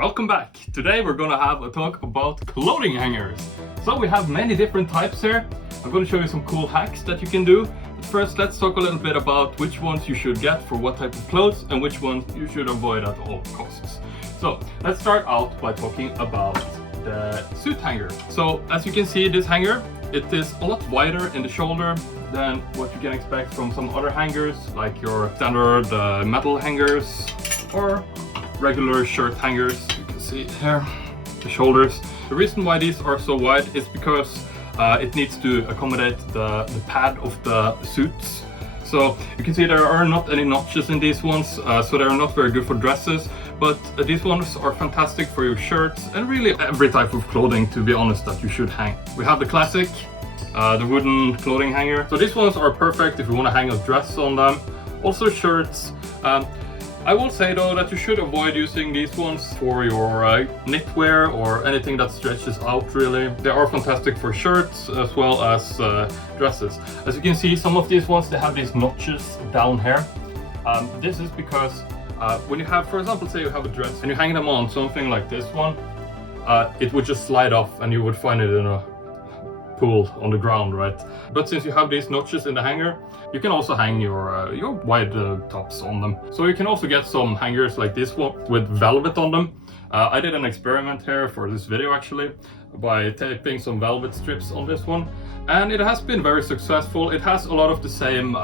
welcome back. Today we're gonna have a talk about clothing hangers. So we have many different types here. I'm gonna show you some cool hacks that you can do. But first, let's talk a little bit about which ones you should get for what type of clothes and which ones you should avoid at all costs. So let's start out by talking about the suit hanger. So as you can see, this hanger, it is a lot wider in the shoulder than what you can expect from some other hangers, like your standard metal hangers or regular shirt hangers. You can see here the shoulders. The reason why these are so wide is because it needs to accommodate the pad of the suits. So you can see there are not any notches in these ones, so they're not very good for dresses, but these ones are fantastic for your shirts and really every type of clothing, to be honest, that you should hang. We have the classic, the wooden clothing hanger. So these ones are perfect if you want to hang a dress on them, also shirts. I will say though that you should avoid using these ones for your knitwear or anything that stretches out really. They are fantastic for shirts as well as dresses. As you can see, some of these ones, they have these notches down here. This is because when you have, for example, say you have a dress and you hang them on something like this one, it would just slide off and you would find it in a pool on the ground, right? But since you have these notches in the hanger, you can also hang your wide tops on them. So you can also get some hangers like this one with velvet on them. I did an experiment here for this video actually by taping some velvet strips on this one, and it has been very successful. It has a lot of the same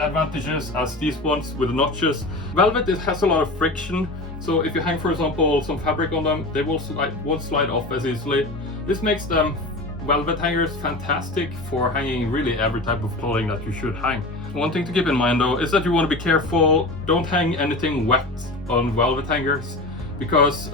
advantages as these ones with notches. Velvet, it has a lot of friction, so if you hang, for example, some fabric on them, they won't slide off as easily. This makes them velvet hangers fantastic for hanging really every type of clothing that you should hang. One thing to keep in mind though is that you want to be careful. Don't hang anything wet on velvet hangers because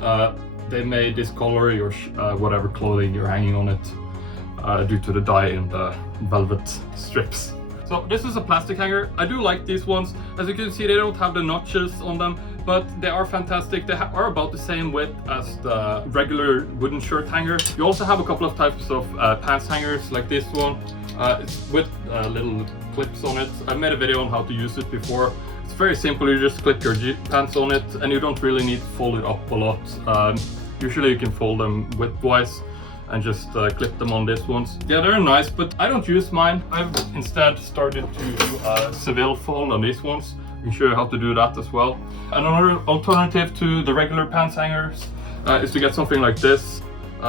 they may discolor your whatever clothing you're hanging on it due to the dye in the velvet strips. So this is a plastic hanger. I do like these ones. As you can see, they don't have the notches on them, but they are fantastic. They are about the same width as the regular wooden shirt hanger. You also have a couple of types of pants hangers like this one. It's with little clips on it. I made a video on how to use it before. It's very simple. You just clip your pants on it and you don't really need to fold it up a lot. Usually you can fold them widthwise and just clip them on these ones. Yeah, they're nice, but I don't use mine. I've instead started to do Seville fold on these ones. I can show you how to do that as well. Another alternative to the regular pants hangers is to get something like this.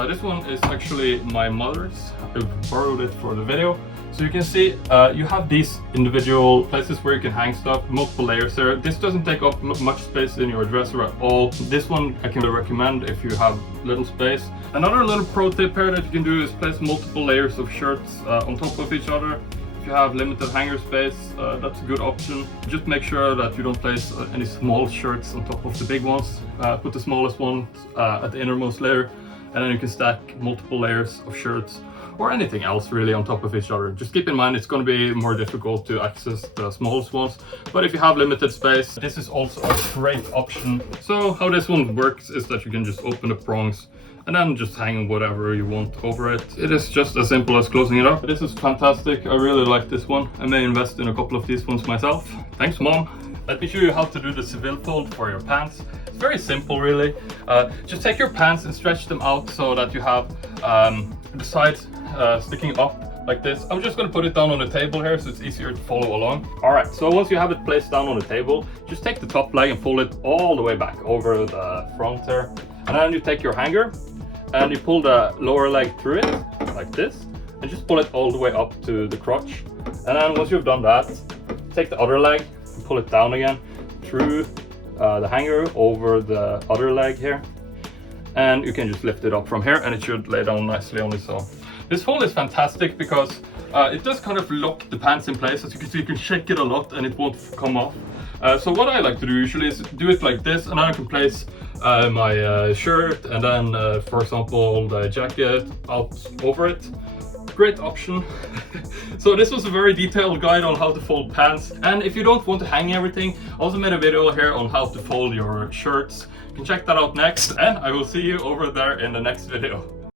This one is actually my mother's. I borrowed it for the video. So you can see you have these individual places where you can hang stuff, multiple layers there. This doesn't take up much space in your dresser at all. This one I can recommend if you have little space. Another little pro tip here that you can do is place multiple layers of shirts on top of each other. If you have limited hanger space, that's a good option. Just make sure that you don't place any small shirts on top of the big ones. Put the smallest ones at the innermost layer, and then you can stack multiple layers of shirts or anything else really on top of each other. Just keep in mind it's going to be more difficult to access the smallest ones, but if you have limited space, this is also a great option. So how this one works is that you can just open the prongs and then just hang whatever you want over it. It is just as simple as closing it up. This is fantastic. I really like this one. I may invest in a couple of these ones myself. Thanks, Mom. Let me show you how to do the Seville fold for your pants. It's very simple really. Just take your pants and stretch them out so that you have the sides sticking up like this. I'm just going to put it down on the table here so it's easier to follow along. Alright, so once you have it placed down on the table, just take the top leg and fold it all the way back over the front there. And then you take your hanger and you pull the lower leg through it like this and just pull it all the way up to the crotch. And then once you've done that, take the other leg and pull it down again through the hanger over the other leg here. And you can just lift it up from here and it should lay down nicely on its own. This fold is fantastic because it does kind of lock the pants in place. As you can see, you can shake it a lot and it won't come off. So what I like to do usually is do it like this, and then I can place my shirt and then, for example, the jacket out over it. Great option. So this was a very detailed guide on how to fold pants, and if you don't want to hang everything, I also made a video here on how to fold your shirts. You can check that out next, and I will see you over there in the next video.